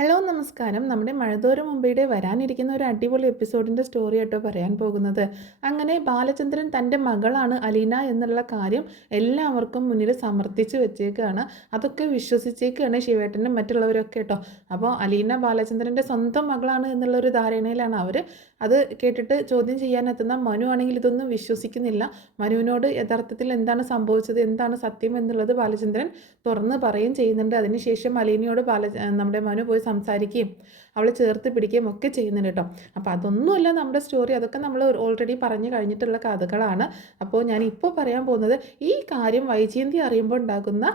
Hello നമസ്കാരം. നമ്മുടെ മഴതോരും മുമ്പയുടെ വരാനിരിക്കുന്ന ഒരു അടിപൊളി എപ്പിസോഡിൻ്റെ സ്റ്റോറി ആയിട്ടോ പറയാൻ പോകുന്നത്. അങ്ങനെ ബാലചന്ദ്രൻ തൻ്റെ മകളാണ് അലീന എന്നുള്ള കാര്യം എല്ലാവർക്കും മുന്നിൽ സമർത്ഥിച്ച് വെച്ചേക്കാണ്. അതൊക്കെ വിശ്വസിച്ചേക്കാണ് ശിവേട്ടനും മറ്റുള്ളവരൊക്കെ കേട്ടോ. അപ്പോൾ അലീന ബാലചന്ദ്രൻ്റെ സ്വന്തം മകളാണ് എന്നുള്ളൊരു ധാരണയിലാണ് അവർ. അത് കേട്ടിട്ട് ചോദ്യം ചെയ്യാനെത്തുന്ന മനു ആണെങ്കിൽ ഇതൊന്നും വിശ്വസിക്കുന്നില്ല. മനുവിനോട് യഥാർത്ഥത്തിൽ എന്താണ് സംഭവിച്ചത്, എന്താണ് സത്യം എന്നുള്ളത് ബാലചന്ദ്രൻ തുറന്ന് പറയുകയും ചെയ്യുന്നുണ്ട്. അതിനുശേഷം അലീനയോട് നമ്മുടെ മനു പോയി സംസാരിക്കുകയും അവളെ ചേർത്ത് പിടിക്കുകയും ഒക്കെ ചെയ്യുന്നുണ്ട് കേട്ടോ. അപ്പോൾ അതൊന്നുമല്ല നമ്മുടെ സ്റ്റോറി, അതൊക്കെ നമ്മൾ ഓൾറെഡി പറഞ്ഞു കഴിഞ്ഞിട്ടുള്ള കഥകളാണ്. അപ്പോൾ ഞാൻ ഇപ്പോൾ പറയാൻ പോകുന്നത് ഈ കാര്യം വൈജയന്തി അറിയുമ്പോൾ ഉണ്ടാകുന്ന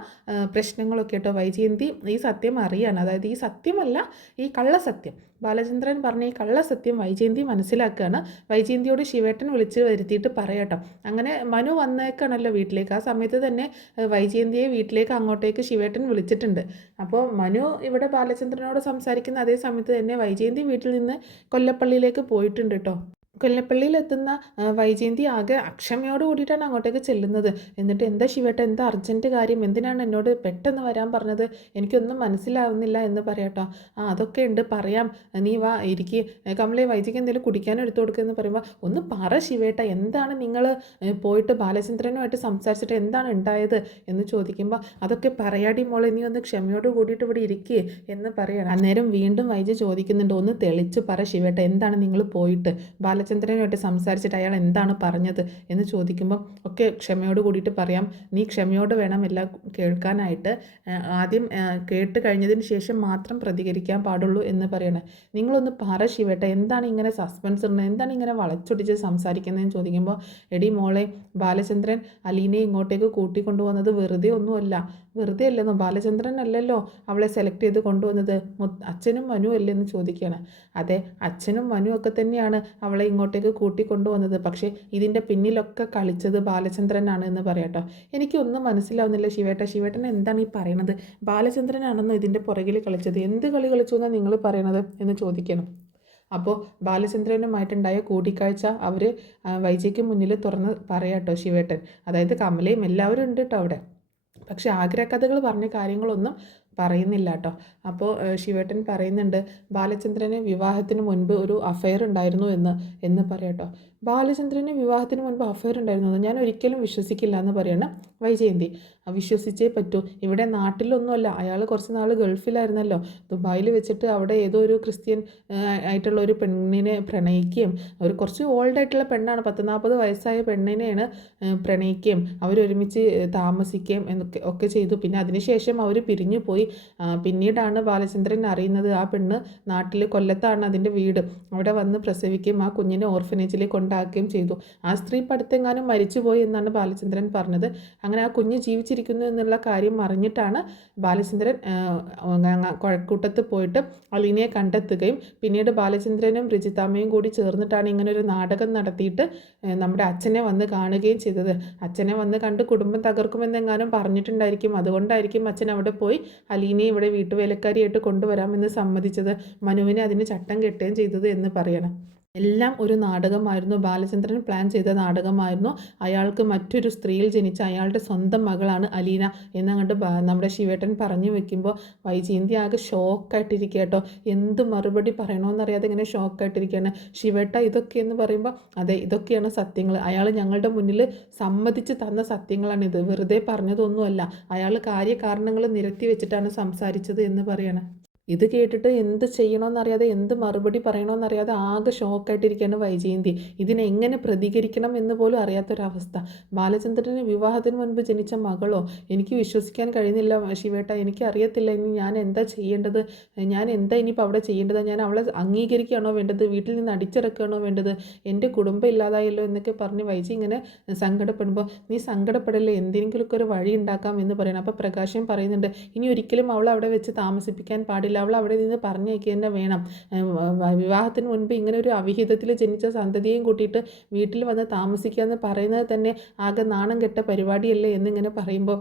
പ്രശ്നങ്ങളൊക്കെ കേട്ടോ. വൈജയന്തി ഈ സത്യം അറിയാണ്, അതായത് ഈ സത്യമല്ല, ഈ കള്ളസത്യം, ബാലചന്ദ്രൻ പറഞ്ഞ ഈ കള്ളസത്യം വൈജയന്തി മനസ്സിലാക്കുകയാണ്. വൈജയന്തിയോട് ശിവേട്ടൻ വിളിച്ച് വരുത്തിയിട്ട് പറയാട്ടോ. അങ്ങനെ മനു വന്നേക്കാണല്ലോ വീട്ടിലേക്ക്. ആ സമയത്ത് തന്നെ വൈജയന്തിയെ വീട്ടിലേക്ക് അങ്ങോട്ടേക്ക് ശിവേട്ടൻ വിളിച്ചിട്ടുണ്ട്. അപ്പോൾ മനു ഇവിടെ ബാലചന്ദ്രനോട് സംസാരിക്കുന്ന അതേ സമയത്ത് തന്നെ വൈജയന്തി വീട്ടിൽ നിന്ന് കൊല്ലപ്പള്ളിയിലേക്ക് പോയിട്ടുണ്ട് കേട്ടോ. കൊല്ലപ്പള്ളിയിലെത്തുന്ന വൈജയന്തി ആകെ അക്ഷമയോട് കൂടിയിട്ടാണ് അങ്ങോട്ടേക്ക് ചെല്ലുന്നത്. എന്നിട്ട് എന്താ ശിവേട്ട, എന്താ അർജൻറ്റ് കാര്യം, എന്തിനാണ് എന്നോട് പെട്ടെന്ന് വരാൻ പറഞ്ഞത്, എനിക്കൊന്നും മനസ്സിലാവുന്നില്ല എന്ന് പറയാട്ടോ. അതൊക്കെ ഉണ്ട്, പറയാം, നീ വാ ഇരിക്ക്, കമലെ വൈജയ്ക്ക് എന്തെങ്കിലും കുടിക്കാനും എടുത്തു കൊടുക്കുമെന്ന് പറയുമ്പോൾ ഒന്ന് പറ ശിവേട്ട, എന്താണ് നിങ്ങൾ പോയിട്ട് ബാലചന്ദ്രനുമായിട്ട് സംസാരിച്ചിട്ട് എന്താണ് ഉണ്ടായത് എന്ന് ചോദിക്കുമ്പോൾ അതൊക്കെ പറയാടി മോളെ, നീ ഒന്ന് ക്ഷമയോട് കൂടിയിട്ട് ഇവിടെ ഇരിക്കേ എന്ന് പറയണം. അന്നേരം വീണ്ടും വൈജ ചോദിക്കുന്നുണ്ട്, ഒന്ന് തെളിച്ച് പറ ശിവേട്ട, എന്താണ് നിങ്ങൾ പോയിട്ട് ബാലചന്ദ്രനുമായിട്ട് സംസാരിച്ചിട്ട് അയാൾ എന്താണ് പറഞ്ഞത് എന്ന് ചോദിക്കുമ്പം ഒക്കെ ക്ഷമയോട് കൂടിയിട്ട് പറയാം. നീ ക്ഷമയോട് വേണം എല്ലാം കേൾക്കാനായിട്ട്, ആദ്യം കേട്ട് കഴിഞ്ഞതിന് ശേഷം മാത്രം പ്രതികരിക്കാൻ പാടുള്ളൂ എന്ന് പറയണേ. നിങ്ങളൊന്ന് പറ ശിവേട്ട, എന്താണ് ഇങ്ങനെ സസ്പെൻസ് ഉള്ളത്, എന്താണ് ഇങ്ങനെ വളച്ചൊടിച്ച് സംസാരിക്കുന്നതെന്ന് ചോദിക്കുമ്പോൾ, എടി മോളെ, ബാലചന്ദ്രൻ അലീനയെ ഇങ്ങോട്ടേക്ക് കൂട്ടിക്കൊണ്ടുവന്നത് വെറുതെ ഒന്നുമല്ല, വെറുതെ അല്ലെന്നോ, ബാലചന്ദ്രൻ അല്ലല്ലോ അവളെ സെലക്ട് ചെയ്ത് കൊണ്ടുവന്നത്, അച്ഛനും മനു അല്ലേ എന്ന് ചോദിക്കുകയാണ്. അതെ, അച്ഛനും മനു ഒക്കെ തന്നെയാണ് അവളെ ഇങ്ങോട്ടേക്ക് കൂട്ടിക്കൊണ്ടുവന്നത്, പക്ഷേ ഇതിൻ്റെ പിന്നിലൊക്കെ കളിച്ചത് ബാലചന്ദ്രനാണ് എന്ന് പറയാട്ടോ. എനിക്കൊന്നും മനസ്സിലാവുന്നില്ല ശിവേട്ടൻ എന്താണ് ഈ പറയണത്, ബാലചന്ദ്രനാണെന്നോ ഇതിൻ്റെ പുറകിൽ കളിച്ചത്, എന്ത് കളി കളിച്ചു എന്നാണ് നിങ്ങൾ പറയണത് എന്ന് ചോദിക്കണം. അപ്പോൾ ബാലചന്ദ്രനുമായിട്ടുണ്ടായ കൂടിക്കാഴ്ച അവർ വൈജയ്ക്ക് മുന്നിൽ തുറന്ന് പറയാട്ടോ ശിവേട്ടൻ. അതായത് കമലയും എല്ലാവരും ഉണ്ട് കേട്ടോ അവിടെ. പക്ഷേ ആഗ്രഹകഥകൾ പറഞ്ഞ കാര്യങ്ങളൊന്നും പറയുന്നില്ല കേട്ടോ. അപ്പോൾ ശിവേട്ടൻ പറയുന്നുണ്ട്, ബാലചന്ദ്രന് വിവാഹത്തിന് മുൻപ് ഒരു അഫെയർ ഉണ്ടായിരുന്നു എന്ന് പറയാട്ടോ. ബാലചന്ദ്രന് വിവാഹത്തിന് മുൻപ് അഫെയർ ഉണ്ടായിരുന്നു എന്ന് ഞാൻ ഒരിക്കലും വിശ്വസിക്കില്ല എന്ന് പറയണം വൈജയന്തി. വിശ്വസിച്ചേ പറ്റൂ, ഇവിടെ നാട്ടിലൊന്നുമല്ല, അയാൾ കുറച്ച് നാൾ ഗൾഫിലായിരുന്നല്ലോ, ദുബായിൽ വെച്ചിട്ട് അവിടെ ഏതോ ഒരു ക്രിസ്ത്യൻ ആയിട്ടുള്ള ഒരു പെണ്ണിനെ പ്രണയിക്കുകയും, ഒരു കുറച്ച് ഓൾഡായിട്ടുള്ള പെണ്ണാണ്, 40-40 വയസ്സായ പെണ്ണിനെയാണ് പ്രണയിക്കുകയും അവരൊരുമിച്ച് താമസിക്കുകയും ഒക്കെ ചെയ്തു. പിന്നെ അതിനുശേഷം അവർ പിരിഞ്ഞു പോയി. പിന്നീടാണ് ബാലചന്ദ്രൻ അറിയുന്നത് ആ പെണ്ണ് നാട്ടിൽ കൊല്ലത്താണ് അതിൻ്റെ വീട്, അവിടെ വന്ന് പ്രസവിക്കുകയും ആ കുഞ്ഞിനെ ഓർഫനേജിലേക്ക് കൊണ്ടാക്കുകയും ചെയ്തു. ആ സ്ത്രീ പടുത്തെങ്ങാനും മരിച്ചുപോയി എന്നാണ് ബാലചന്ദ്രൻ പറഞ്ഞത്. അങ്ങനെ ആ കുഞ്ഞ് ജീവിച്ചിരിക്കുന്നു എന്നുള്ള കാര്യം അറിഞ്ഞിട്ടാണ് ബാലചന്ദ്രൻ കൂട്ടത്ത് പോയിട്ട് അലീനയെ കണ്ടെത്തുകയും പിന്നീട് ബാലചന്ദ്രനും രജിതാമ്മയും കൂടി ചേർന്നിട്ടാണ് ഇങ്ങനെ ഒരു നാടകം നടത്തിയിട്ട് നമ്മുടെ അച്ഛനെ വന്ന് കാണുകയും ചെയ്തത്. അച്ഛനെ വന്ന് കണ്ട് കുടുംബം തകർക്കുമെന്നെങ്ങാനും പറഞ്ഞിട്ടുണ്ടായിരിക്കും, അതുകൊണ്ടായിരിക്കും അച്ഛൻ അവിടെ പോയി അലീനയെ ഇവിടെ വീട്ടുവേലക്കാരിയായിട്ട് കൊണ്ടുവരാമെന്ന് സമ്മതിച്ചത്, മനുവിനെ അതിന് ചട്ടം കെട്ടുകയും ചെയ്തത് എന്ന് പറയണം. എല്ലാം ഒരു നാടകമായിരുന്നു, ബാലചന്ദ്രൻ പ്ലാൻ ചെയ്ത നാടകമായിരുന്നു. അയാൾക്ക് മറ്റൊരു സ്ത്രീയിൽ ജനിച്ച അയാളുടെ സ്വന്തം മകളാണ് അലീന എന്നങ്ങോട്ട് നമ്മുടെ ശിവേട്ടൻ പറഞ്ഞു വെക്കുമ്പോൾ വൈജയന്തി ആകെ ഷോക്കായിട്ടിരിക്കുക കേട്ടോ. എന്ത് മറുപടി പറയണമെന്നറിയാതെ ഇങ്ങനെ ഷോക്കായിട്ടിരിക്കുകയാണ്. ശിവേട്ട, ഇതൊക്കെയെന്ന് പറയുമ്പോൾ അതെ, ഇതൊക്കെയാണ് സത്യങ്ങൾ, അയാൾ ഞങ്ങളുടെ മുന്നിൽ സമ്മതിച്ച് തന്ന സത്യങ്ങളാണിത്, വെറുതെ പറഞ്ഞതൊന്നുമല്ല, അയാൾ കാര്യകാരണങ്ങൾ നിരത്തി വെച്ചിട്ടാണ് സംസാരിച്ചത് എന്ന് പറയണം. ഇത് കേട്ടിട്ട് എന്ത് ചെയ്യണമെന്നറിയാതെ, എന്ത് മറുപടി പറയണമെന്നറിയാതെ ആകെ ഷോക്കായിട്ടിരിക്കുകയാണ് വൈജയന്തി. ഇതിനെങ്ങനെ പ്രതികരിക്കണം എന്ന് പോലും അറിയാത്തൊരവസ്ഥ. ബാലചന്ദ്രന് വിവാഹത്തിന് മുൻപ് ജനിച്ച മകളോ, എനിക്ക് വിശ്വസിക്കാൻ കഴിയുന്നില്ല ശിവേട്ട, എനിക്കറിയത്തില്ല ഇനി ഞാൻ എന്താ ചെയ്യേണ്ടത്, ഞാൻ എന്താ ഇനിയിപ്പോൾ അവിടെ ചെയ്യേണ്ടത്, ഞാൻ അവളെ അംഗീകരിക്കുകയാണോ വേണ്ടത്, വീട്ടിൽ നിന്ന് അടിച്ചിറക്കുകയാണോ വേണ്ടത്, എൻ്റെ കുടുംബം ഇല്ലാതായല്ലോ എന്നൊക്കെ പറഞ്ഞ് വൈജി ഇങ്ങനെ സങ്കടപ്പെടുമ്പോൾ, നീ സങ്കടപ്പെടല്ലേ, എന്തെങ്കിലുമൊക്കെ ഒരു വഴി ഉണ്ടാക്കാം എന്ന് പറയണം. അപ്പോൾ പ്രകാശൻ പറയുന്നുണ്ട്, ഇനി ഒരിക്കലും അവൾ അവിടെ വെച്ച് താമസിപ്പിക്കാൻ പാടില്ല, അവൾ അവിടെ നിന്ന് പറഞ്ഞേക്കുക തന്നെ വേണം, വിവാഹത്തിന് മുൻപ് ഇങ്ങനെ ഒരു അവിഹിതത്തിൽ ജനിച്ച സന്തതിയെയും കൂട്ടിയിട്ട് വീട്ടിൽ വന്ന് താമസിക്കുക എന്ന് പറയുന്നത് തന്നെ ആകെ നാണം കെട്ട പരിപാടിയല്ലേ എന്നിങ്ങനെ പറയുമ്പോൾ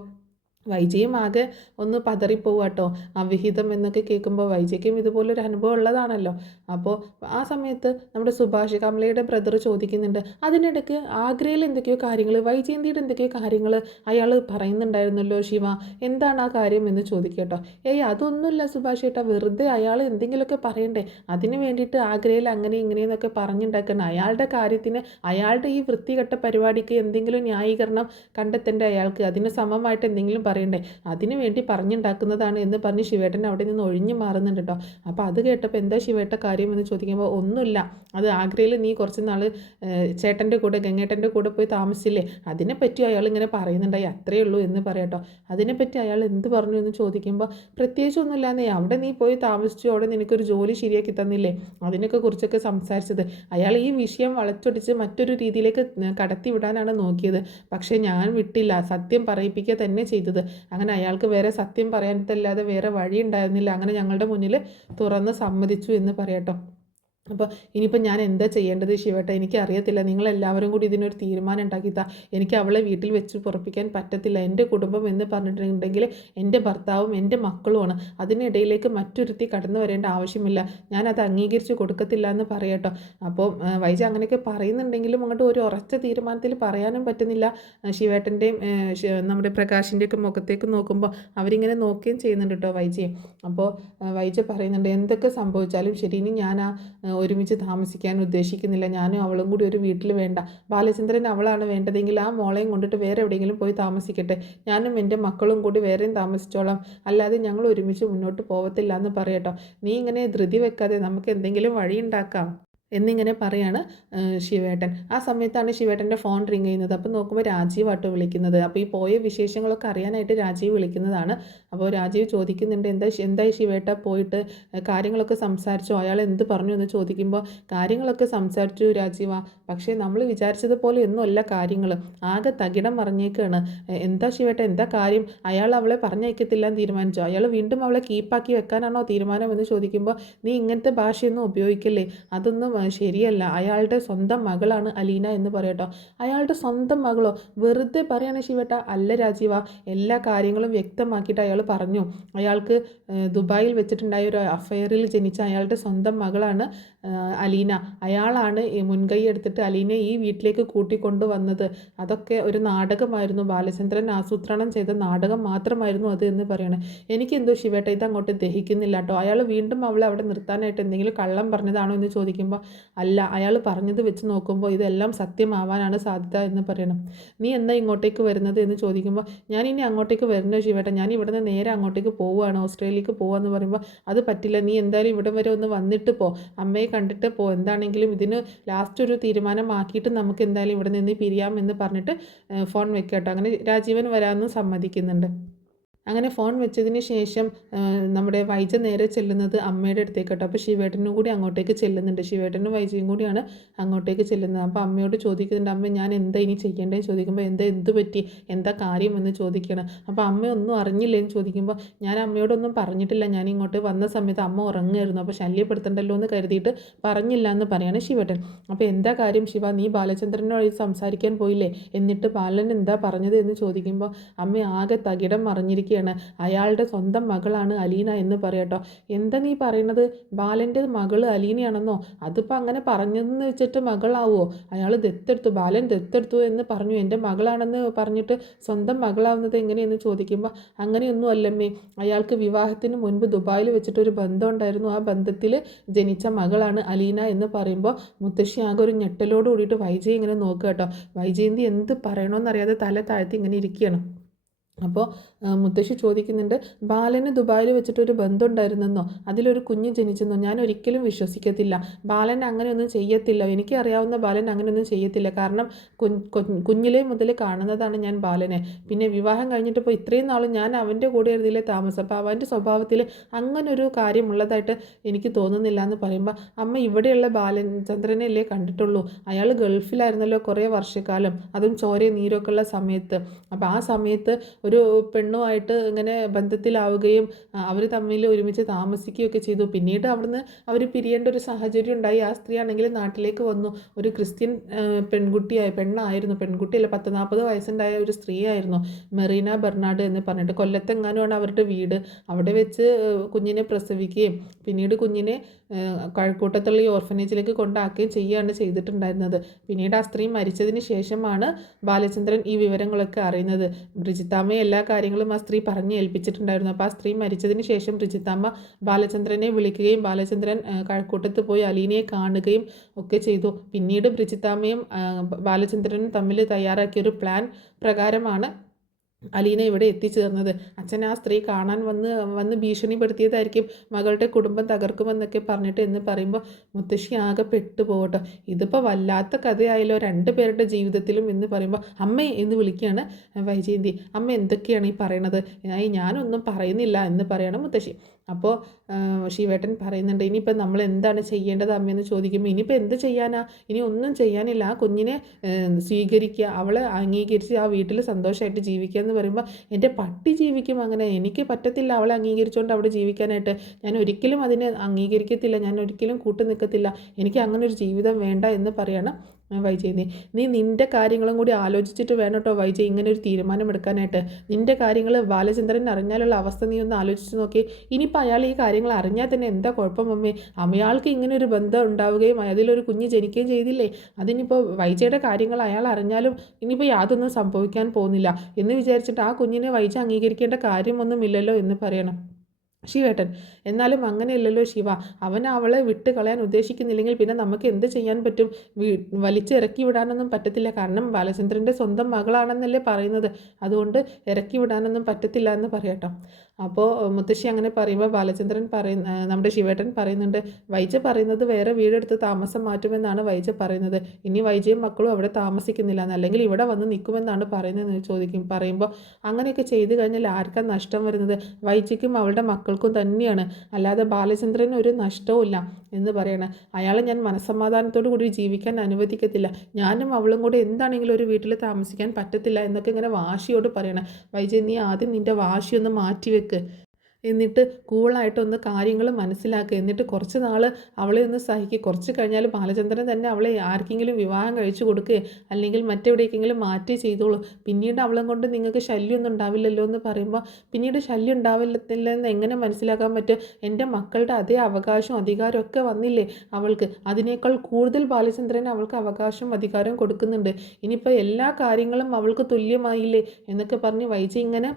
വൈജയും ആകെ ഒന്ന് പതറിപ്പോവുക കേട്ടോ. അവിഹിതം എന്നൊക്കെ കേൾക്കുമ്പോൾ വൈജയ്ക്കും ഇതുപോലൊരു അനുഭവം ഉള്ളതാണല്ലോ. അപ്പോൾ ആ സമയത്ത് നമ്മുടെ സുഭാഷ് കമലയുടെ ബ്രദർ ചോദിക്കുന്നുണ്ട്, അതിനിടയ്ക്ക് ആഗ്രയിൽ എന്തൊക്കെയോ കാര്യങ്ങൾ, വൈജയന്തിയുടെ എന്തൊക്കെയോ കാര്യങ്ങൾ അയാൾ പറയുന്നുണ്ടായിരുന്നല്ലോ ശിവ, എന്താണ് ആ കാര്യം എന്ന് ചോദിക്കുക കേട്ടോ. ഏയ് അതൊന്നുമില്ല സുഭാഷ് ഏട്ടാ, വെറുതെ അയാൾ എന്തെങ്കിലുമൊക്കെ പറയണ്ടേ, അതിന് വേണ്ടിയിട്ട് ആഗ്രയിൽ അങ്ങനെ ഇങ്ങനെയെന്നൊക്കെ പറഞ്ഞുണ്ടാക്കണം. അയാളുടെ കാര്യത്തിന്, അയാളുടെ ഈ വൃത്തികെട്ട പരിപാടിക്ക് എന്തെങ്കിലും ന്യായീകരണം കണ്ടെത്തേണ്ട അയാൾക്ക്, അതിന് സമമായിട്ട് എന്തെങ്കിലും പറയണ്ടേ, അതിനു വേണ്ടി പറഞ്ഞുണ്ടാക്കുന്നതാണ് എന്ന് പറഞ്ഞ് ശിവേട്ടൻ അവിടെ നിന്ന് ഒഴിഞ്ഞു മാറുന്നുണ്ട് കേട്ടോ. അപ്പോൾ അത് കേട്ടപ്പോൾ എന്താ ശിവേട്ട കാര്യം എന്ന് ചോദിക്കുമ്പോൾ ഒന്നുമില്ല, അത് ആഗ്രയിൽ നീ കുറച്ച് നാൾ ചേട്ടൻ്റെ കൂടെ ഗംഗേട്ടൻ്റെ കൂടെ പോയി താമസിച്ചില്ലേ, അതിനെപ്പറ്റി അയാൾ ഇങ്ങനെ പറയുന്നുണ്ടായി, അത്രയേ ഉള്ളൂ എന്ന് പറയാട്ടോ. അതിനെപ്പറ്റി അയാൾ എന്ത് പറഞ്ഞു എന്ന് ചോദിക്കുമ്പോൾ പ്രത്യേകിച്ചൊന്നുമില്ലാന്നേ, അവിടെ നീ പോയി താമസിച്ചു, അവിടെ നിനക്കൊരു ജോലി ശരിയാക്കി തന്നില്ലേ, അതിനൊക്കെ കുറിച്ചൊക്കെ സംസാരിച്ചത്. അയാൾ ഈ വിഷയം വളച്ചൊടിച്ച് മറ്റൊരു രീതിയിലേക്ക് കടത്തി വിടാനാണ് നോക്കിയത്, പക്ഷേ ഞാൻ വിട്ടില്ല, സത്യം പറയിപ്പിക്കുക തന്നെ ചെയ്തത്. അങ്ങനെ അയാൾക്ക് വേറെ സത്യം പറയാനല്ലാതെ വേറെ വഴി ഉണ്ടായിരുന്നില്ല, അങ്ങനെ ഞങ്ങളുടെ മുന്നിൽ തുറന്ന് സമ്മതിച്ചു എന്ന് പറയാട്ടോ. അപ്പോൾ ഇനിയിപ്പോൾ ഞാൻ എന്താ ചെയ്യേണ്ടത് ശിവേട്ട, എനിക്കറിയത്തില്ല, നിങ്ങളെല്ലാവരും കൂടി ഇതിനൊരു തീരുമാനം ഉണ്ടാക്കിത്താ, എനിക്ക് അവളെ വീട്ടിൽ വെച്ച് പുറപ്പിക്കാൻ പറ്റത്തില്ല. എൻ്റെ കുടുംബം എന്ന് പറഞ്ഞിട്ടുണ്ടെങ്കിൽ എൻ്റെ ഭർത്താവും എൻ്റെ മക്കളുമാണ്, അതിനിടയിലേക്ക് മറ്റൊരുത്തി കടന്നു വരേണ്ട ആവശ്യമില്ല, ഞാനത് അംഗീകരിച്ച് കൊടുക്കത്തില്ല എന്ന് പറയട്ടോ. അപ്പോൾ വൈജ അങ്ങനെയൊക്കെ പറയുന്നുണ്ടെങ്കിലും അങ്ങോട്ട് ഒരു ഉറച്ച തീരുമാനത്തിൽ പറയാനും പറ്റുന്നില്ല. ശിവേട്ടൻ്റെയും നമ്മുടെ പ്രകാശിൻ്റെയൊക്കെ മുഖത്തേക്ക് നോക്കുമ്പോൾ അവരിങ്ങനെ നോക്കുകയും ചെയ്യുന്നുണ്ട് കേട്ടോ വൈജയെ. അപ്പോൾ വൈജ പറയുന്നുണ്ട്, എന്തൊക്കെ സംഭവിച്ചാലും ശരി, ഇനി ഞാൻ ഒരുമിച്ച് താമസിക്കാൻ ഉദ്ദേശിക്കുന്നില്ല, ഞാനും അവളും കൂടി ഒരു വീട്ടിൽ വേണ്ട, ബാലചന്ദ്രൻ അവളാണ് വേണ്ടതെങ്കിൽ ആ മോളെയും കൊണ്ടിട്ട് വേറെ എവിടെയെങ്കിലും പോയി താമസിക്കട്ടെ, ഞാനും എൻ്റെ മക്കളും കൂടി വേറെയും താമസിച്ചോളാം, അല്ലാതെ ഞങ്ങൾ ഒരുമിച്ച് മുന്നോട്ട് പോകത്തില്ല എന്ന് പറയട്ടോ. നീ ഇങ്ങനെ ധൃതി വെക്കാതെ നമുക്ക് എന്തെങ്കിലും വഴി ഉണ്ടാക്കാം എന്നിങ്ങനെ പറയാണ് ശിവേട്ടൻ. ആ സമയത്താണ് ശിവേട്ടൻ്റെ ഫോൺ റിങ് ചെയ്യുന്നത്. അപ്പോൾ നോക്കുമ്പോൾ രാജീവാട്ടോ വിളിക്കുന്നത്. അപ്പോൾ ഈ പോയ വിശേഷങ്ങളൊക്കെ അറിയാനായിട്ട് രാജീവ് വിളിക്കുന്നതാണ്. അപ്പോൾ രാജീവ് ചോദിക്കുന്നുണ്ട്, എന്തായി ശിവേട്ട, പോയിട്ട് കാര്യങ്ങളൊക്കെ സംസാരിച്ചോ, അയാൾ എന്ത് പറഞ്ഞു എന്ന് ചോദിക്കുമ്പോൾ കാര്യങ്ങളൊക്കെ സംസാരിച്ചു രാജീവ, പക്ഷേ നമ്മൾ വിചാരിച്ചതുപോലെ ഒന്നുമല്ല കാര്യങ്ങൾ, ആകെ തകിടം മറിഞ്ഞേക്കാണ്. എന്താ ശിവേട്ട, എന്താ കാര്യം, അയാൾ അവളെ പറഞ്ഞയക്കത്തില്ല എന്ന് തീരുമാനിച്ചോ, അയാൾ വീണ്ടും അവളെ കീപ്പാക്കി വെക്കാനാണോ തീരുമാനം എന്ന് ചോദിക്കുമ്പോൾ നീ ഇങ്ങനത്തെ ഭാഷയൊന്നും ഉപയോഗിക്കല്ലേ, അതൊന്നും ശരിയല്ല, അയാളുടെ സ്വന്തം മകളാണ് അലീന എന്ന് പറയട്ടോ. അയാളുടെ സ്വന്തം മകളോ, വെറുതെ പറയാണ് ശിവേട്ട. അല്ല രാജീവ, എല്ലാ കാര്യങ്ങളും വ്യക്തമാക്കിയിട്ട് അയാൾ പറഞ്ഞു, അയാൾക്ക് ദുബായിൽ വെച്ചിട്ടുണ്ടായ ഒരു അഫെയറിൽ ജനിച്ച അയാളുടെ സ്വന്തം മകളാണ് അലീന, അയാളാണ് മുൻകൈ എടുത്തിട്ട് അലീനയെ ഈ വീട്ടിലേക്ക് കൂട്ടിക്കൊണ്ടു വന്നത്, അതൊക്കെ ഒരു നാടകമായിരുന്നു, ബാലചന്ദ്രൻ ആസൂത്രണം ചെയ്ത നാടകം മാത്രമായിരുന്നു അത് എന്ന് പറയണേ. എനിക്കെന്തോ ശിവേട്ട ഇതങ്ങോട്ട് ദഹിക്കുന്നില്ല കേട്ടോ. അയാൾ വീണ്ടും അവളെ അവിടെ നിർത്താനായിട്ട് എന്തെങ്കിലും കള്ളം പറഞ്ഞതാണോ എന്ന് ചോദിക്കുമ്പോൾ അല്ല, അയാൾ പറഞ്ഞത് വെച്ച് നോക്കുമ്പോൾ ഇതെല്ലാം സത്യമാവാനാണ് സാധ്യത എന്ന് പറയണം. നീ എന്താ ഇങ്ങോട്ടേക്ക് വരുന്നത് എന്ന് ചോദിക്കുമ്പോൾ ഞാൻ ഇനി അങ്ങോട്ടേക്ക് വരുന്നോ ശിവേട്ട, ഞാൻ ഇവിടുന്ന് നേരെ അങ്ങോട്ടേക്ക് പോവുകയാണ്, ഓസ്ട്രേലിയക്ക് പോവാന്ന് പറയുമ്പോൾ അത് പറ്റില്ല, നീ എന്തായാലും ഇവിടെ വരെ ഒന്ന് വന്നിട്ട് പോ, അമ്മയെ കണ്ടിട്ട് പോ, എന്താണെങ്കിലും ഇതിന് ലാസ്റ്റ് ഒരു തീരുമാനമാക്കിയിട്ട് നമുക്ക് എന്തായാലും ഇവിടെ നിന്ന് പിരിയാം എന്ന് പറഞ്ഞിട്ട് ഫോൺ വെക്കട്ടോ. അങ്ങനെ രാജീവൻ വരാമെന്ന് സമ്മതിക്കുന്നുണ്ട്. അങ്ങനെ ഫോൺ വെച്ചതിന് ശേഷം നമ്മുടെ വൈജ നേരെ ചെല്ലുന്നത് അമ്മയുടെ അടുത്തേക്ക് കേട്ടോ. അപ്പോൾ ശിവേട്ടനും കൂടി അങ്ങോട്ടേക്ക് ചെല്ലുന്നുണ്ട്. ശിവേട്ടനും വൈജയും കൂടിയാണ് അങ്ങോട്ടേക്ക് ചെല്ലുന്നത്. അപ്പോൾ അമ്മയോട് ചോദിക്കുന്നുണ്ട്, അമ്മ ഞാൻ എന്താ ഇനി ചെയ്യേണ്ടതെന്ന് ചോദിക്കുമ്പോൾ എന്ത് പറ്റി, എന്താ കാര്യം എന്ന് ചോദിക്കണം. അപ്പോൾ അമ്മ ഒന്നും അറിഞ്ഞില്ലേന്ന് ചോദിക്കുമ്പോൾ ഞാൻ അമ്മയോടൊന്നും പറഞ്ഞിട്ടില്ല, ഞാൻ ഇങ്ങോട്ട് വന്ന സമയത്ത് അമ്മ ഉറങ്ങുമായിരുന്നു, അപ്പോൾ ശല്യപ്പെടുത്തണ്ടല്ലോ എന്ന് കരുതിയിട്ട് പറഞ്ഞില്ല എന്ന് പറയാണ് ശിവേട്ടൻ. അപ്പോൾ എന്താ കാര്യം ശിവ, നീ ബാലചന്ദ്രനോട് സംസാരിക്കാൻ പോയില്ലേ, എന്നിട്ട് ബാലൻ എന്താ പറഞ്ഞത് എന്ന് ചോദിക്കുമ്പോൾ അമ്മ ആകെ തകിടം മറിഞ്ഞിരിക്കുക, അയാളുടെ സ്വന്തം മകളാണ് അലീന എന്ന് പറയട്ടോ. എന്താ നീ പറയുന്നത്, ബാലൻ്റെ മകള് അലീനയാണെന്നോ, അതിപ്പോൾ അങ്ങനെ പറഞ്ഞതെന്ന് വെച്ചിട്ട് മകളാവുമോ, അയാൾ ദത്തെടുത്തു, ബാലൻ ദത്തെടുത്തു എന്ന് പറഞ്ഞു, എൻ്റെ മകളാണെന്ന് പറഞ്ഞിട്ട് സ്വന്തം മകളാവുന്നത് എങ്ങനെയെന്ന് ചോദിക്കുമ്പോൾ അങ്ങനെയൊന്നും അല്ലമ്മേ, അയാൾക്ക് വിവാഹത്തിന് മുൻപ് ദുബായിൽ വെച്ചിട്ടൊരു ബന്ധം ഉണ്ടായിരുന്നു, ആ ബന്ധത്തിൽ ജനിച്ച മകളാണ് അലീന എന്ന് പറയുമ്പോൾ മുത്തശ്ശി ആകെ ഒരു ഞെട്ടലോട് കൂടിയിട്ട് വൈജയെ ഇങ്ങനെ നോക്കുക കേട്ടോ. വൈജയന്തി എന്ത് പറയണമെന്നറിയാതെ തല താഴ്ത്തി ഇങ്ങനെ ഇരിക്കുകയാണ്. അപ്പോൾ മുത്തശ്ശി ചോദിക്കുന്നുണ്ട്, ബാലന് ദുബായിൽ വെച്ചിട്ടൊരു ബന്ധം ഉണ്ടായിരുന്നെന്നോ, അതിലൊരു കുഞ്ഞ് ജനിച്ചെന്നോ, ഞാൻ ഒരിക്കലും വിശ്വസിക്കത്തില്ല, ബാലൻ അങ്ങനെയൊന്നും ചെയ്യത്തില്ല, എനിക്കറിയാവുന്ന ബാലൻ അങ്ങനെയൊന്നും ചെയ്യത്തില്ല, കാരണം കുഞ്ഞിലേ മുതൽ കാണുന്നതാണ് ഞാൻ ബാലനെ, പിന്നെ വിവാഹം കഴിഞ്ഞിട്ടിപ്പോൾ ഇത്രയും നാളും ഞാൻ അവൻ്റെ കൂടെ ആയിരുന്നില്ലേ താമസം, അപ്പോൾ അവൻ്റെ സ്വഭാവത്തിൽ അങ്ങനൊരു കാര്യമുള്ളതായിട്ട് എനിക്ക് തോന്നുന്നില്ല എന്ന് പറയുമ്പോൾ അമ്മ ഇവിടെയുള്ള ബാലൻ ചന്ദ്രനെയല്ലേ കണ്ടിട്ടുള്ളൂ, അയാൾ ഗൾഫിലായിരുന്നല്ലോ കുറേ വർഷക്കാലം, അതും ചോരയും നീരൊക്കെ ഉള്ള സമയത്ത്, അപ്പോൾ ആ സമയത്ത് ഒരു പെണ്ണുമായിട്ട് ഇങ്ങനെ ബന്ധത്തിലാവുകയും അവർ തമ്മിൽ ഒരുമിച്ച് താമസിക്കുകയൊക്കെ ചെയ്തു. പിന്നീട് അവിടുന്ന് അവർ പിരിയേണ്ട ഒരു സാഹചര്യം ഉണ്ടായി. ആ സ്ത്രീ ആണെങ്കിൽ നാട്ടിലേക്ക് വന്നു. ഒരു ക്രിസ്ത്യൻ പെണ്ണായിരുന്നു, പെൺകുട്ടിയല്ല, 10-40 വയസ്സുണ്ടായ ഒരു സ്ത്രീയായിരുന്നു, മെറീന ബെർണാഡ് എന്ന് പറഞ്ഞിട്ട്. കൊല്ലത്തെങ്ങാനുമാണ് അവരുടെ വീട്. അവിടെ വെച്ച് കുഞ്ഞിനെ പ്രസവിക്കുകയും പിന്നീട് കുഞ്ഞിനെ കഴക്കൂട്ടത്തുള്ള ഈ ഓർഫനേജിലേക്ക് കൊണ്ടാക്കുകയും ചെയ്യുകയാണ് ചെയ്തിട്ടുണ്ടായിരുന്നത്. പിന്നീട് ആ സ്ത്രീ മരിച്ചതിന് ശേഷമാണ് ബാലചന്ദ്രൻ ഈ വിവരങ്ങളൊക്കെ അറിയുന്നത്. ബ്രിജിത്താമ്മയെ എല്ലാ കാര്യങ്ങളും ആ സ്ത്രീ പറഞ്ഞ് ഏൽപ്പിച്ചിട്ടുണ്ടായിരുന്നു. അപ്പോൾ ആ സ്ത്രീ മരിച്ചതിന് ശേഷം ബ്രിജിത്താമ്മ ബാലചന്ദ്രനെ വിളിക്കുകയും ബാലചന്ദ്രൻ കഴക്കൂട്ടത്ത് പോയി അലീനയെ കാണുകയും ഒക്കെ ചെയ്തു. പിന്നീട് ബ്രിജിത്താമ്മയും ബാലചന്ദ്രനും തമ്മിൽ തയ്യാറാക്കിയൊരു പ്ലാൻ പ്രകാരമാണ് അലീന ഇവിടെ എത്തിച്ചേർന്നത്. അച്ഛൻ ആ സ്ത്രീ കാണാൻ വന്ന് ഭീഷണിപ്പെടുത്തിയതായിരിക്കും, മകളുടെ കുടുംബം തകർക്കുമെന്നൊക്കെ പറഞ്ഞിട്ട് എന്ന് പറയുമ്പോൾ മുത്തശ്ശി ആകെ പെട്ടുപോകട്ടോ. ഇതിപ്പോൾ വല്ലാത്ത കഥയായല്ലോ 2 പേരുടെ ജീവിതത്തിലും എന്ന് പറയുമ്പോൾ അമ്മേ എന്ന് വിളിക്കുകയാണ് വൈജയന്തി. അമ്മ എന്തൊക്കെയാണ് ഈ പറയണത്? ഞാനൊന്നും പറയുന്നില്ല എന്ന് പറയണം മുത്തശ്ശി. അപ്പോൾ ശിവേട്ടൻ പറയുന്നുണ്ട്, ഇനിയിപ്പോൾ നമ്മൾ എന്താണ് ചെയ്യേണ്ടത് അമ്മയെന്ന് ചോദിക്കുമ്പോൾ ഇനിയിപ്പോൾ എന്ത് ചെയ്യാനാ, ഇനി ഒന്നും ചെയ്യാനില്ല, ആ കുഞ്ഞിനെ സ്വീകരിക്കുക, അവളെ അംഗീകരിച്ച് ആ വീട്ടിൽ സന്തോഷമായിട്ട് ജീവിക്കുക എന്ന് പറയുമ്പോൾ എൻ്റെ പട്ടി ജീവിക്കും അങ്ങനെ, എനിക്ക് പറ്റത്തില്ല അവളെ അംഗീകരിച്ചുകൊണ്ട് അവിടെ ജീവിക്കാനായിട്ട്, ഞാൻ ഒരിക്കലും അതിനെ അംഗീകരിക്കത്തില്ല, ഞാൻ ഒരിക്കലും കൂട്ടു നിൽക്കത്തില്ല, എനിക്ക് അങ്ങനെ ഒരു ജീവിതം വേണ്ട എന്ന് പറയണം വൈജയന്തി. നീ നിൻ്റെ കാര്യങ്ങളും കൂടി ആലോചിച്ചിട്ട് വേണം കേട്ടോ വൈജയ് ഇങ്ങനെ ഒരു തീരുമാനമെടുക്കാനായിട്ട്. നിൻ്റെ കാര്യങ്ങൾ ബാലചന്ദ്രൻ അറിഞ്ഞാലുള്ള അവസ്ഥ നീ ഒന്ന് ആലോചിച്ച് നോക്കി. ഇനിയിപ്പോൾ അയാൾ ഈ കാര്യങ്ങൾ അറിഞ്ഞാൽ തന്നെ എന്താ കുഴപ്പം അമ്മേ? അയാൾക്ക് ഇങ്ങനെ ഒരു ബന്ധം ഉണ്ടാവുകയും അതിലൊരു കുഞ്ഞ് ജനിക്കുകയും ചെയ്തില്ലേ, അതിനിപ്പോൾ വൈജയുടെ കാര്യങ്ങൾ അയാൾ അറിഞ്ഞാലും ഇനിയിപ്പോൾ യാതൊന്നും സംഭവിക്കാൻ പോകുന്നില്ല എന്ന് വിചാരിച്ചിട്ട് ആ കുഞ്ഞിനെ വൈജ അംഗീകരിക്കേണ്ട കാര്യമൊന്നുമില്ലല്ലോ എന്ന് പറയണം ശിവേട്ടൻ. എന്നാലും അങ്ങനെയല്ലല്ലോ ശിവ, അവൻ അവളെ വിട്ട് കളയാൻ ഉദ്ദേശിക്കുന്നില്ലെങ്കിൽ പിന്നെ നമുക്ക് എന്ത് ചെയ്യാൻ പറ്റും? വലിച്ചിറക്കി വിടാനൊന്നും പറ്റത്തില്ല, കാരണം ബാലചന്ദ്രൻ്റെ സ്വന്തം മകളാണെന്നല്ലേ പറയുന്നത്, അതുകൊണ്ട് ഇറക്കി വിടാനൊന്നും പറ്റത്തില്ല എന്ന് പറയട്ടോ. അപ്പോൾ മുത്തശ്ശി അങ്ങനെ പറയുമ്പോൾ ബാലചന്ദ്രൻ നമ്മുടെ ശിവേട്ടൻ പറയുന്നുണ്ട്, വൈജ പറയുന്നത് വേറെ വീടെടുത്ത് താമസം മാറ്റുമെന്നാണ് വൈജ പറയുന്നത്, ഇനി വൈജയും മക്കളും അവിടെ താമസിക്കുന്നില്ല, അല്ലെങ്കിൽ ഇവിടെ വന്ന് നിൽക്കുമെന്നാണ് പറയുന്നത് പറയുമ്പോൾ അങ്ങനെയൊക്കെ ചെയ്തു കഴിഞ്ഞാൽ ആർക്കാണ് നഷ്ടം വരുന്നത്? വൈജയ്ക്കും അവളുടെ മക്കൾക്കും തന്നെയാണ്, അല്ലാതെ ബാലചന്ദ്രന് ഒരു നഷ്ടവുമില്ല എന്ന് പറയണം. അയാളെ ഞാൻ മനസ്സമാധാനത്തോടു കൂടി ജീവിക്കാൻ അനുവദിക്കത്തില്ല, ഞാനും അവളും കൂടെ എന്താണെങ്കിലും ഒരു വീട്ടിൽ താമസിക്കാൻ പറ്റത്തില്ല എന്നൊക്കെ ഇങ്ങനെ വാശിയോട് പറയണം. വൈജയ്, നീ ആദ്യം നിൻ്റെ വാശിയൊന്ന് മാറ്റിവെക്ക്, എന്നിട്ട് കൂളായിട്ടൊന്ന് കാര്യങ്ങൾ മനസ്സിലാക്കുക, എന്നിട്ട് കുറച്ച് നാൾ അവളെ ഒന്ന് സഹിക്കുക. കുറച്ച് കഴിഞ്ഞാൽ ബാലചന്ദ്രൻ തന്നെ അവളെ ആർക്കെങ്കിലും വിവാഹം കഴിച്ചു കൊടുക്കുക, അല്ലെങ്കിൽ മറ്റെവിടേക്കെങ്കിലും മാറ്റി ചെയ്തോളൂ, പിന്നീട് അവളെ കൊണ്ട് നിങ്ങൾക്ക് ശല്യമൊന്നും ഉണ്ടാവില്ലല്ലോ എന്ന് പറയുമ്പോൾ പിന്നീട് ശല്യം ഉണ്ടാവില്ലെന്ന് എങ്ങനെ മനസ്സിലാക്കാൻ പറ്റും? എൻ്റെ മക്കളുടെ അതേ അവകാശവും അധികാരവും ഒക്കെ വന്നില്ലേ അവൾക്ക്, അതിനേക്കാൾ കൂടുതൽ ബാലചന്ദ്രൻ അവൾക്ക് അവകാശവും അധികാരവും കൊടുക്കുന്നുണ്ട്, ഇനിയിപ്പോൾ എല്ലാ കാര്യങ്ങളും അവൾക്ക് തുല്യമായില്ലേ എന്നൊക്കെ പറഞ്ഞ് വൈജി ഇങ്ങനെ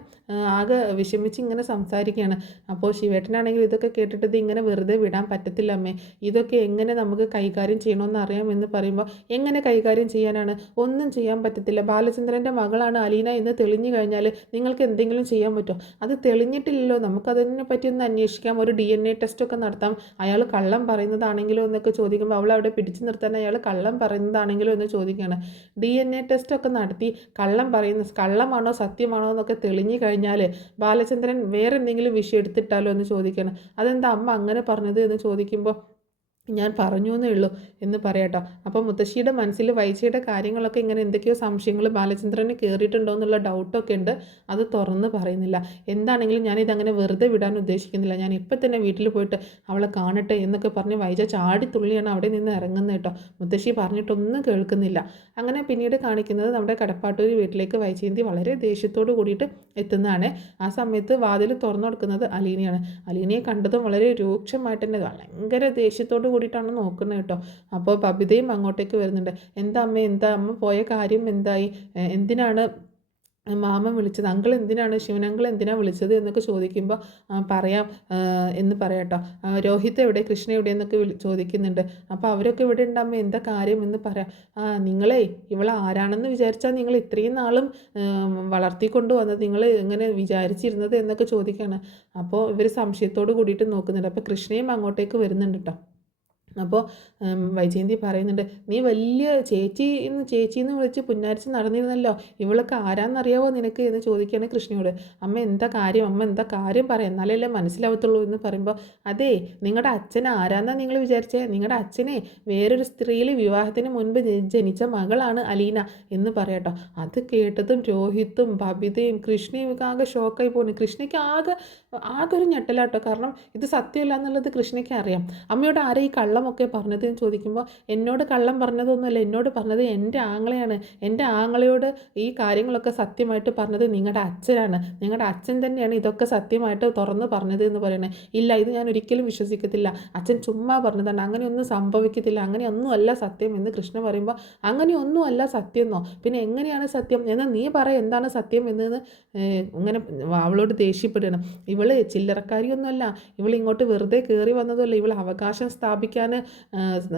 ആകെ വിഷമിച്ച് ഇങ്ങനെ സംസാരിക്കുകയാണ്. അപ്പോൾ ശിവേട്ടനാണെങ്കിൽ ഇതൊക്കെ കേട്ടിട്ട് ഇത് ഇങ്ങനെ വെറുതെ വിടാൻ പറ്റത്തില്ല അമ്മേ, ഇതൊക്കെ എങ്ങനെ നമുക്ക് കൈകാര്യം ചെയ്യണമെന്ന് അറിയാമെന്ന് പറയുമ്പോൾ എങ്ങനെ കൈകാര്യം ചെയ്യാനാണ്? ഒന്നും ചെയ്യാൻ പറ്റത്തില്ല, ബാലചന്ദ്രൻ്റെ മകളാണ് അലീന എന്ന് തെളിഞ്ഞു കഴിഞ്ഞാൽ നിങ്ങൾക്ക് എന്തെങ്കിലും ചെയ്യാൻ പറ്റുമോ? അത് തെളിഞ്ഞിട്ടില്ലല്ലോ, നമുക്കതിനെ പറ്റി ഒന്ന് അന്വേഷിക്കാം, ഒരു DNA ടെസ്റ്റൊക്കെ നടത്താം, അയാൾ കള്ളം പറയുന്നതാണെങ്കിലോ എന്നൊക്കെ ചോദിക്കുമ്പോൾ അവൾ അവിടെ പിടിച്ചു നിർത്താൻ അയാൾ കള്ളം പറയുന്നതാണെങ്കിലോ എന്ന് ചോദിക്കുകയാണ്. DNA ടെസ്റ്റൊക്കെ നടത്തി കള്ളമാണോ സത്യമാണോ എന്നൊക്കെ തെളിഞ്ഞു കഴിഞ്ഞാൽ ബാലചന്ദ്രൻ വേറെ എന്തെങ്കിലും വിഷയം എടുത്തിട്ടാലോ എന്ന് ചോദിക്കണം. അതെന്താ അമ്മ അങ്ങനെ പറഞ്ഞത് എന്ന് ചോദിക്കുമ്പോൾ ഞാൻ പറഞ്ഞു എന്നേ ഉള്ളൂ എന്ന് പറയാട്ടോ. അപ്പോൾ മുത്തശ്ശിയുടെ മനസ്സിൽ വൈജയുടെ കാര്യങ്ങളൊക്കെ ഇങ്ങനെ എന്തൊക്കെയോ സംശയങ്ങൾ ബാലചന്ദ്രന് കയറിയിട്ടുണ്ടോ എന്നുള്ള ഡൗട്ടൊക്കെ ഉണ്ട്, അത് തുറന്ന് പറയുന്നില്ല. എന്താണെങ്കിലും ഞാനിതങ്ങനെ വെറുതെ വിടാൻ ഉദ്ദേശിക്കുന്നില്ല, ഞാൻ ഇപ്പം തന്നെ വീട്ടിൽ പോയിട്ട് അവളെ കാണട്ടെ എന്നൊക്കെ പറഞ്ഞ് വൈജ ചാടിത്തുള്ളിയാണ് അവിടെ നിന്ന് ഇറങ്ങുന്നത് കേട്ടോ. മുത്തശ്ശി പറഞ്ഞിട്ടൊന്നും കേൾക്കുന്നില്ല. അങ്ങനെ പിന്നീട് കാണിക്കുന്നത് നമ്മുടെ കടപ്പാട്ടൂർ വീട്ടിലേക്ക് വൈജയന്തി വളരെ ദേഷ്യത്തോട് കൂടിയിട്ട് എത്തുന്നതാണ്. ആ സമയത്ത് വാതിൽ തുറന്നു കൊടുക്കുന്നത് അലീനയാണ്. അലീനയെ കണ്ടതും വളരെ രൂക്ഷമായിട്ട് തന്നെ ഭയങ്കര ദേഷ്യത്തോട് കൂടിയിട്ടാണ് നോക്കുന്നത് കേട്ടോ. അപ്പോൾ ബബിതയും അങ്ങോട്ടേക്ക് വരുന്നുണ്ട്. എന്താ അമ്മ പോയ കാര്യം എന്തായി? എന്തിനാണ് മാമൻ വിളിച്ചത്? അങ്കിൾ എന്തിനാണ്, ശിവനങ്കിൾ എന്തിനാണ് വിളിച്ചത് എന്നൊക്കെ ചോദിക്കുമ്പോൾ പറയാം എന്ന് പറയാട്ടോ. രോഹിത് എവിടെ, കൃഷ്ണ എവിടെ എന്നൊക്കെ ചോദിക്കുന്നുണ്ട്. അപ്പോൾ അവരൊക്കെ ഇവിടെ ഉണ്ടാകുമ്പോ എന്താ കാര്യം എന്ന് പറയാം. നിങ്ങളെ ഇവൾ ആരാണെന്ന് വിചാരിച്ചാൽ നിങ്ങൾ ഇത്രയും നാളും വളർത്തിക്കൊണ്ട് വന്നത്, നിങ്ങൾ ഇങ്ങനെ വിചാരിച്ചിരുന്നത് എന്നൊക്കെ ചോദിക്കുകയാണ്. അപ്പോൾ ഇവർ സംശയത്തോട് കൂടിയിട്ട് നോക്കുന്നുണ്ട്. അപ്പോൾ കൃഷ്ണയും അങ്ങോട്ടേക്ക് വരുന്നുണ്ട് കേട്ടോ. അപ്പോൾ വൈജയന്തി പറയുന്നുണ്ട്, നീ വലിയ ചേച്ചി എന്ന് വിളിച്ച് പുന്നാരിച്ച് നടന്നിരുന്നല്ലോ, ഇവളൊക്കെ ആരാന്നറിയാവോ നിനക്ക് എന്ന് ചോദിക്കുകയാണ് കൃഷ്ണയോട്. അമ്മ എന്താ കാര്യം പറയാം, എന്നാലല്ലേ മനസ്സിലാവത്തുള്ളൂ എന്ന് പറയുമ്പോൾ, അതേ, നിങ്ങളുടെ അച്ഛൻ ആരാന്നാ നിങ്ങൾ വിചാരിച്ചേ? നിങ്ങളുടെ അച്ഛനെ വേറൊരു സ്ത്രീയിൽ വിവാഹത്തിന് മുൻപ് ജനിച്ച മകളാണ് അലീന എന്ന് പറയട്ടോ. അത് കേട്ടതും രോഹിത്തും ബബിതയും കൃഷ്ണയും ഒക്കെ ആകെ ഷോക്കായി പോകുന്നു. കൃഷ്ണയ്ക്ക് ആകെ ഒരു ഞെട്ടലാട്ടോ. കാരണം ഇത് സത്യമല്ല എന്നുള്ളത് കൃഷ്ണയ്ക്ക് അറിയാം. അമ്മയോട് ആരെ ഈ കള്ളമൊക്കെ പറഞ്ഞത് എന്ന് ചോദിക്കുമ്പോൾ, എന്നോട് കള്ളം പറഞ്ഞതൊന്നുമല്ല, എന്നോട് പറഞ്ഞത് എൻ്റെ ആങ്ങളെയാണ്. എൻ്റെ ആങ്ങളയോട് ഈ കാര്യങ്ങളൊക്കെ സത്യമായിട്ട് പറഞ്ഞത് നിങ്ങളുടെ അച്ഛനാണ്. നിങ്ങളുടെ അച്ഛൻ തന്നെയാണ് ഇതൊക്കെ സത്യമായിട്ട് തുറന്ന് പറഞ്ഞത് എന്ന് പറയണേ. ഇല്ല, ഇത് ഞാൻ ഒരിക്കലും വിശ്വസിക്കത്തില്ല, അച്ഛൻ ചുമ്മാ പറഞ്ഞതാണ്, അങ്ങനെയൊന്നും സംഭവിക്കത്തില്ല, അങ്ങനെയൊന്നുമല്ല സത്യം എന്ന് കൃഷ്ണ പറയുമ്പോൾ, അങ്ങനെയൊന്നുമല്ല സത്യം എന്നോ, പിന്നെ എങ്ങനെയാണ് സത്യം എന്ന് നീ പറ, എന്താണ് സത്യം എന്ന് ഇങ്ങനെ അവളോട് ദേഷ്യപ്പെടുകയാണ്. ഇവള് ചില്ലറക്കാരിയൊന്നുമല്ല, ഇവൾ ഇങ്ങോട്ട് വെറുതെ കയറി വന്നതല്ല, ഇവൾ അവകാശം സ്ഥാപിക്കാൻ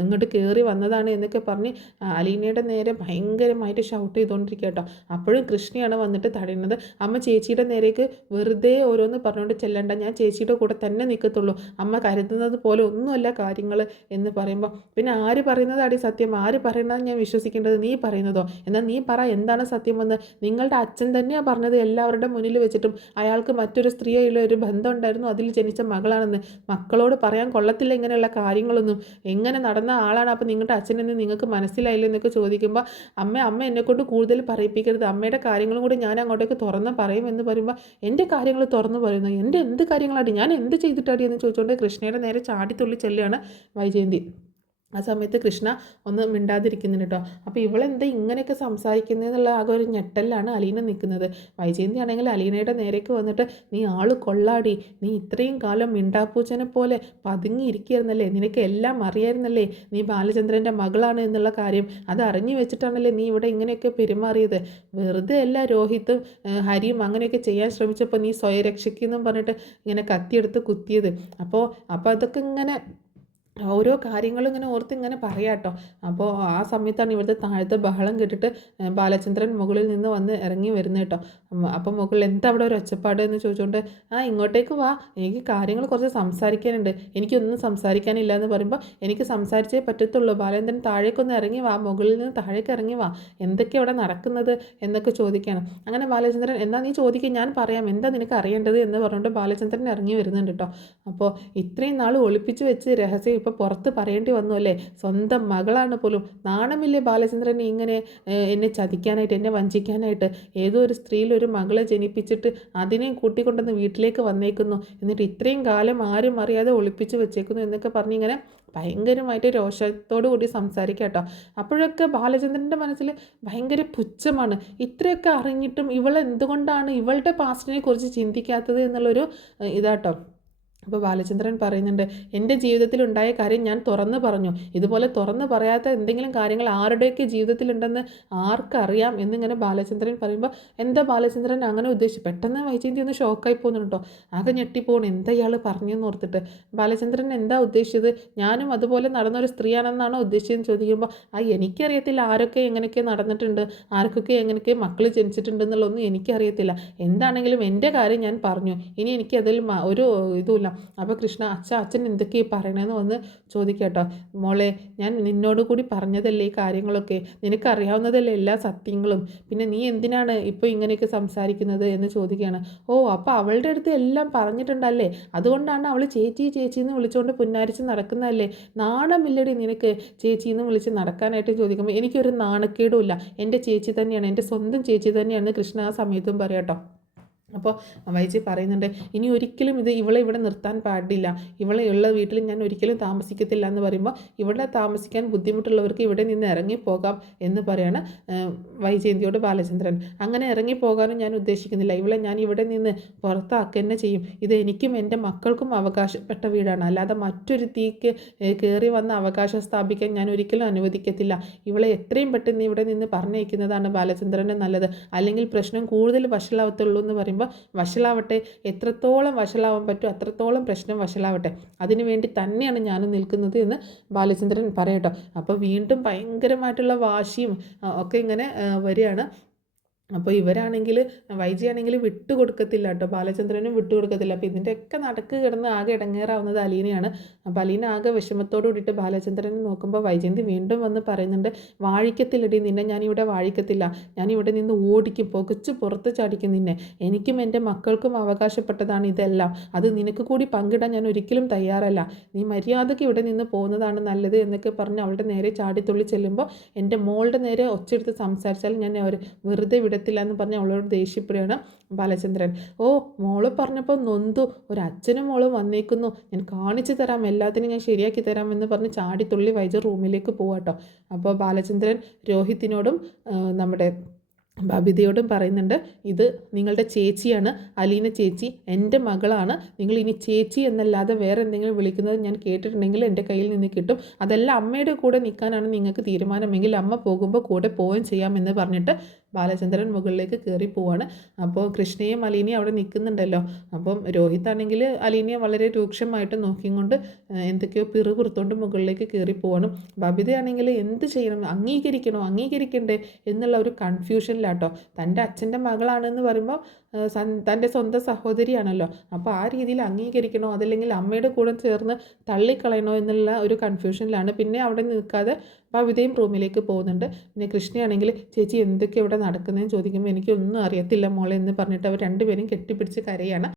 ഇങ്ങോട്ട് കയറി വന്നതാണ് എന്നൊക്കെ പറഞ്ഞ് അലീനയുടെ നേരെ ഭയങ്കരമായിട്ട് ഷൗട്ട് ചെയ്തുകൊണ്ടിരിക്കുക കേട്ടോ. അപ്പോഴും കൃഷ്ണയാണ് വന്നിട്ട് തടയുന്നത്. അമ്മ ചേച്ചിയുടെ നേരേക്ക് വെറുതെ ഓരോന്ന് പറഞ്ഞുകൊണ്ട് ചെല്ലണ്ട, ഞാൻ ചേച്ചിയുടെ കൂടെ തന്നെ നിൽക്കത്തുള്ളൂ, അമ്മ കരുതുന്നത് പോലെ ഒന്നുമല്ല കാര്യങ്ങൾ എന്ന് പറയുമ്പോൾ, പിന്നെ ആര് പറയുന്നതാടി സത്യം, ആര് പറയുന്നത് ഞാൻ വിശ്വസിക്കേണ്ടത്, നീ പറയുന്നതോ? എന്നാൽ നീ പറ, എന്താണ് സത്യമെന്ന്? നിങ്ങളുടെ അച്ഛൻ തന്നെയാണ് പറഞ്ഞത് എല്ലാവരുടെ മുന്നിൽ വെച്ചിട്ടും, അയാൾക്ക് മറ്റൊരു സ്ത്രീയുള്ള ഒരു ബന്ധം ഉണ്ടായിരുന്നു, അതിൽ ജനിച്ച മകളാണെന്ന്. മക്കളോട് പറയാൻ കൊള്ളത്തില്ല ഇങ്ങനെയുള്ള കാര്യങ്ങളൊന്നും, എങ്ങനെ നടന്ന ആളാണ് അപ്പോൾ നിങ്ങളുടെ അച്ഛനെന്ന് നിങ്ങൾക്ക് മനസ്സിലായില്ല എന്നൊക്കെ ചോദിക്കുമ്പോൾ, അമ്മ എന്നെക്കൊണ്ട് കൂടുതൽ പറയിപ്പിക്കരുത്, അമ്മയുടെ കാര്യങ്ങളും കൂടി ഞാൻ അങ്ങോട്ടേക്ക് തുറന്ന് പറയുമെന്ന് പറയുമ്പോൾ, എൻ്റെ കാര്യങ്ങൾ തുറന്ന് പറയുന്നു, എൻ്റെ എന്ത് കാര്യങ്ങളാടി, ഞാൻ എന്ത് ചെയ്തിട്ടാടി എന്ന് ചോദിച്ചുകൊണ്ട് കൃഷ്ണയുടെ നേരെ ചാടിത്തുള്ളി ചെല്ലുകയാണ് വൈജയന്തി. ആ സമയത്ത് കൃഷ്ണ ഒന്ന് മിണ്ടാതിരിക്കുന്നുണ്ട് കേട്ടോ. അപ്പോൾ ഇവളെന്താ ഇങ്ങനെയൊക്കെ സംസാരിക്കുന്നതെന്നുള്ള ആകെ ഒരു ഞെട്ടലിലാണ് അലീന നിൽക്കുന്നത്. വൈജയന്തി ആണെങ്കിൽ അലീനയുടെ നേരേക്ക് വന്നിട്ട്, നീ ആള് കൊള്ളാടി, നീ ഇത്രയും കാലം മിണ്ടാപ്പൂച്ചനെ പോലെ പതുങ്ങിയിരിക്കുകയായിരുന്നല്ലേ, നിനക്ക് എല്ലാം അറിയായിരുന്നല്ലേ നീ ബാലചന്ദ്രൻ്റെ മകളാണ് എന്നുള്ള കാര്യം, അത് അറിഞ്ഞു വെച്ചിട്ടാണല്ലേ നീ ഇവിടെ ഇങ്ങനെയൊക്കെ പെരുമാറിയത്. വെറുതെ അല്ല രോഹിത്തും ഹരിയും അങ്ങനെയൊക്കെ ചെയ്യാൻ ശ്രമിച്ചപ്പോൾ നീ സ്വയരക്ഷയ്ക്കെന്നും പറഞ്ഞിട്ട് ഇങ്ങനെ കത്തിയെടുത്ത് കുത്തിയത്. അപ്പോൾ അതൊക്കെ ഇങ്ങനെ ഓരോ കാര്യങ്ങളും ഇങ്ങനെ ഓർത്ത് ഇങ്ങനെ പറയാം കേട്ടോ. അപ്പോൾ ആ സമയത്താണ് ഇവിടുത്തെ താഴത്തെ ബഹളം കേട്ടിട്ട് ബാലചന്ദ്രൻ മുകളിൽ നിന്ന് വന്ന് ഇറങ്ങി വരുന്നത് കേട്ടോ. അപ്പം മുകളിൽ എന്താ അവിടെ ഒരു ഒച്ചപ്പാട് എന്ന് ചോദിച്ചുകൊണ്ട്, ഇങ്ങോട്ടേക്ക് വാ, എനിക്ക് കാര്യങ്ങൾ കുറച്ച് സംസാരിക്കാനുണ്ട്. എനിക്കൊന്നും സംസാരിക്കാനില്ല എന്ന് പറയുമ്പോൾ, എനിക്ക് സംസാരിച്ചേ പറ്റത്തുള്ളൂ, ബാലചന്ദ്രൻ താഴേക്കൊന്ന് ഇറങ്ങി വാ, മുകളിൽ നിന്ന് താഴേക്ക് ഇറങ്ങി വാ, എന്തൊക്കെയാണ് അവിടെ നടക്കുന്നത് എന്നൊക്കെ ചോദിക്കുകയാണ്. അങ്ങനെ ബാലചന്ദ്രൻ, എന്നാ നീ ചോദിക്കുക, ഞാൻ പറയാം, എന്താ നിനക്ക് അറിയേണ്ടത് എന്ന് പറഞ്ഞുകൊണ്ട് ബാലചന്ദ്രൻ ഇറങ്ങി വരുന്നുണ്ട് കേട്ടോ. അപ്പോൾ ഇത്രയും നാൾ ഒളിപ്പിച്ച് വെച്ച് രഹസ്യം ഇപ്പോൾ പുറത്ത് പറയേണ്ടി വന്നു അല്ലേ, സ്വന്തം മകളാണ് പോലും. നാണമില്ലേ ബാലചന്ദ്രനെ ഇങ്ങനെ എന്നെ ചതിക്കാനായിട്ട്, എന്നെ വഞ്ചിക്കാനായിട്ട്? ഏതോ ഒരു സ്ത്രീയിൽ ഒരു മകളെ ജനിപ്പിച്ചിട്ട് അതിനെയും കൂട്ടിക്കൊണ്ടുവന്ന് വീട്ടിലേക്ക് വന്നേക്കുന്നു, എന്നിട്ട് ഇത്രയും കാലം ആരും അറിയാതെ ഒളിപ്പിച്ച് വെച്ചേക്കുന്നു എന്നൊക്കെ പറഞ്ഞിങ്ങനെ ഭയങ്കരമായിട്ട് രോഷത്തോടു കൂടി സംസാരിക്കുക കേട്ടോ. അപ്പോഴൊക്കെ ബാലചന്ദ്രൻ്റെ മനസ്സിൽ ഭയങ്കര പുച്ഛമാണ്. ഇത്രയൊക്കെ അറിഞ്ഞിട്ടും ഇവൾ എന്തുകൊണ്ടാണ് ഇവളുടെ പാസ്റ്റിനെ കുറിച്ച് ചിന്തിക്കാത്തത് എന്നുള്ളൊരു ഇതാട്ടോ. അപ്പോൾ ബാലചന്ദ്രൻ പറയുന്നുണ്ട്, എൻ്റെ ജീവിതത്തിലുണ്ടായ കാര്യം ഞാൻ തുറന്ന് പറഞ്ഞു, ഇതുപോലെ തുറന്ന് പറയാത്ത എന്തെങ്കിലും കാര്യങ്ങൾ ആരുടെയൊക്കെ ജീവിതത്തിലുണ്ടെന്ന് ആർക്കറിയാം എന്നിങ്ങനെ ബാലചന്ദ്രൻ പറയുമ്പോൾ, എന്താ ബാലചന്ദ്രൻ അങ്ങനെ ഉദ്ദേശിച്ചു? പെട്ടെന്ന് വൈജയന്തി ഒന്ന് ഷോക്കായി പോകുന്നുണ്ടോ, ആകെ ഞെട്ടിപ്പോകണം, എന്താ ഇയാൾ പറഞ്ഞെന്ന് ഓർത്തിട്ട്. ബാലചന്ദ്രൻ എന്താ ഉദ്ദേശിച്ചത്? ഞാനും അതുപോലെ നടന്നൊരു സ്ത്രീയാണെന്നാണോ ഉദ്ദേശിച്ചതെന്ന് ചോദിക്കുമ്പോൾ, എനിക്കറിയത്തില്ല ആരൊക്കെ എങ്ങനെയൊക്കെ നടന്നിട്ടുണ്ട്, ആർക്കൊക്കെ എങ്ങനെയൊക്കെ മക്കൾ ജനിച്ചിട്ടുണ്ടെന്നുള്ളതൊന്നും എനിക്കറിയത്തില്ല. എന്താണെങ്കിലും എൻ്റെ കാര്യം ഞാൻ പറഞ്ഞു, ഇനി എനിക്കതിൽ ഒരു ഇതുമില്ല. അപ്പോൾ കൃഷ്ണ, അച്ഛൻ എന്തൊക്കെയാണ് പറയണതെന്ന് വന്ന് ചോദിക്കട്ടോ. മോളെ, ഞാൻ നിന്നോട് കൂടി പറഞ്ഞതല്ലേ ഈ കാര്യങ്ങളൊക്കെ, നിനക്കറിയാവുന്നതല്ലേ എല്ലാ സത്യങ്ങളും, പിന്നെ നീ എന്തിനാണ് ഇപ്പോൾ ഇങ്ങനെയൊക്കെ സംസാരിക്കുന്നത് എന്ന് ചോദിക്കുകയാണ്. അപ്പോൾ അവളുടെ അടുത്ത് എല്ലാം പറഞ്ഞിട്ടുണ്ടല്ലേ, അതുകൊണ്ടാണ് അവൾ ചേച്ചി എന്ന് വിളിച്ചുകൊണ്ട് പുന്നാരിച്ച് നടക്കുന്നതല്ലേ, നാണമില്ലടി നിനക്ക് ചേച്ചിന്ന് വിളിച്ച് നടക്കാനായിട്ട് ചോദിക്കുമ്പോൾ, എനിക്കൊരു നാണക്കേടുമില്ല, എൻ്റെ ചേച്ചി തന്നെയാണ്, എൻ്റെ സ്വന്തം ചേച്ചി തന്നെയാണ് കൃഷ്ണ ആ സമയത്തും പറയാട്ടോ. അപ്പോൾ വൈജി പറയുന്നുണ്ട്, ഇനി ഒരിക്കലും ഇവളെ ഇവിടെ നിർത്താൻ പാടില്ല, ഇവളെ ഉള്ള വീട്ടിൽ ഞാൻ ഒരിക്കലും താമസിക്കത്തില്ല എന്ന് പറയുമ്പോൾ, ഇവിടെ താമസിക്കാൻ ബുദ്ധിമുട്ടുള്ളവർക്ക് ഇവിടെ നിന്ന് ഇറങ്ങിപ്പോകാം എന്ന് പറയാണ് വൈജയന്തിയോട് ബാലചന്ദ്രൻ. അങ്ങനെ ഇറങ്ങിപ്പോകാനും ഞാൻ ഉദ്ദേശിക്കുന്നില്ല, ഇവളെ ഞാൻ ഇവിടെ നിന്ന് പുറത്താക്കുക തന്നെ ചെയ്യും. ഇത് എനിക്കും എൻ്റെ മക്കൾക്കും അവകാശപ്പെട്ട വീടാണ്, അല്ലാതെ മറ്റൊരു തീക്ക് കയറി വന്ന അവകാശം സ്ഥാപിക്കാൻ ഞാൻ ഒരിക്കലും അനുവദിക്കത്തില്ല. ഇവളെ എത്രയും പെട്ടെന്ന് ഇവിടെ നിന്ന് പറഞ്ഞയക്കുന്നതാണ് ബാലചന്ദ്രന് നല്ലത്, അല്ലെങ്കിൽ പ്രശ്നം കൂടുതൽ വഷളാവത്തുള്ളൂ എന്ന് പറയുമ്പോൾ, വഷളാവട്ടെ, എത്രത്തോളം വഷളാവാൻ പറ്റും അത്രത്തോളം പ്രശ്നം വഷളാവട്ടെ, അതിനുവേണ്ടി തന്നെയാണ് ഞാനും നിൽക്കുന്നത് എന്ന് ബാലചന്ദ്രൻ പറയട്ടോ. അപ്പോൾ വീണ്ടും ഭയങ്കരമായിട്ടുള്ള വാശിയും ഒക്കെ ഇങ്ങനെ വരികയാണ്. അപ്പോൾ ഇവരാണെങ്കിൽ വൈജിയാണെങ്കിൽ വിട്ടു കൊടുക്കത്തില്ല കേട്ടോ, ബാലചന്ദ്രനും വിട്ടു കൊടുക്കത്തില്ല. അപ്പോൾ ഇതിൻ്റെയൊക്കെ നടക്ക് കിടന്ന് ആകെ ഇടങ്ങേറാവുന്നത് അലീനയാണ്. അപ്പോൾ അലീന ആകെ വിഷമത്തോടു കൂടിയിട്ട് ബാലചന്ദ്രനെ നോക്കുമ്പോൾ വൈജയന്തി വീണ്ടും വന്ന് പറയുന്നുണ്ട്, വാഴിക്കത്തില്ലടി നിന്നെ, ഞാനിവിടെ വാഴിക്കത്തില്ല, ഞാനിവിടെ നിന്ന് ഓടിക്കും, പുകച്ച് പുറത്ത് ചാടിക്കും നിന്നെ. എനിക്കും എൻ്റെ മക്കൾക്കും അവകാശപ്പെട്ടതാണ് ഇതെല്ലാം, അത് നിനക്ക് കൂടി പങ്കിടാൻ ഞാൻ ഒരിക്കലും തയ്യാറല്ല, നീ മര്യാദയ്ക്ക് ഇവിടെ നിന്ന് പോകുന്നതാണ് നല്ലത് എന്നൊക്കെ പറഞ്ഞ് അവളുടെ നേരെ ചാടിത്തുള്ളി ചെല്ലുമ്പോൾ, എൻ്റെ മോളുടെ നേരെ ഒച്ചെടുത്ത് സംസാരിച്ചാൽ ഞാൻ അവർ വെറുതെ വിടത്തില്ല എന്ന് പറഞ്ഞ് അവളോട് ദേഷ്യപ്പെടുകയാണ് ബാലചന്ദ്രൻ. ഓ, മോള് പറഞ്ഞപ്പോൾ നൊന്തു, ഒരു അച്ഛനും മോളും വന്നേക്കുന്നു, ഞാൻ കാണിച്ചു തരാം, എല്ലാത്തിനും ഞാൻ ശരിയാക്കി തരാം എന്ന് പറഞ്ഞ് ചാടിത്തുള്ളി വൈജ റൂമിലേക്ക് പോവാട്ടോ. അപ്പോൾ ബാലചന്ദ്രൻ രോഹിത്തിനോടും നമ്മുടെ ബബിതയോടും പറയുന്നുണ്ട്, ഇത് നിങ്ങളുടെ ചേച്ചിയാണ്, അലീന ചേച്ചി എൻ്റെ മകളാണ്, നിങ്ങൾ ഇനി ചേച്ചി എന്നല്ലാതെ വേറെ എന്തെങ്കിലും വിളിക്കുന്നത് ഞാൻ കേട്ടിട്ടുണ്ടെങ്കിൽ എൻ്റെ കയ്യിൽ നിന്ന് കിട്ടും, അതല്ല അമ്മയുടെ കൂടെ നിൽക്കാനാണ് നിങ്ങൾക്ക് തീരുമാനമെങ്കിൽ അമ്മ പോകുമ്പോൾ കൂടെ പോവുകയും ചെയ്യാമെന്ന് പറഞ്ഞിട്ട് ബാലചന്ദ്രൻ മുകളിലേക്ക് കയറി പോവാണ്. അപ്പോൾ കൃഷ്ണയും അലീനയും അവിടെ നിൽക്കുന്നുണ്ടല്ലോ. അപ്പം രോഹിത്താണെങ്കിൽ അലീനയെ വളരെ രൂക്ഷമായിട്ട് നോക്കിക്കൊണ്ട് എന്തൊക്കെയോ പിറുപിറുത്തോണ്ട് മുകളിലേക്ക് കയറി പോവാണ്. ബബിതയാണെങ്കിൽ എന്ത് ചെയ്യണം, അംഗീകരിക്കണ്ടേ എന്നുള്ള ഒരു കൺഫ്യൂഷനിലാട്ടോ. തൻ്റെ അച്ഛൻ്റെ മകളാണെന്ന് പറയുമ്പോൾ തൻ്റെ സ്വന്തം സഹോദരിയാണല്ലോ. അപ്പോൾ ആ രീതിയിൽ അംഗീകരിക്കണോ അതല്ലെങ്കിൽ അമ്മയുടെ കൂടെ ചേർന്ന് തള്ളിക്കളയണോ എന്നുള്ള ഒരു കൺഫ്യൂഷനിലാണ്. പിന്നെ അവിടെ നിൽക്കാതെ ബബിതയും റൂമിലേക്ക് പോകുന്നുണ്ട്. പിന്നെ കൃഷ്ണയാണെങ്കിൽ ചേച്ചി എന്തൊക്കെ ഇവിടെ നടക്കുന്നതെന്ന് ചോദിക്കുമ്പോൾ എനിക്കൊന്നും അറിയത്തില്ല മോളെ എന്ന് പറഞ്ഞിട്ട് അവർ രണ്ടുപേരും കെട്ടിപ്പിടിച്ച് കരയാണ്.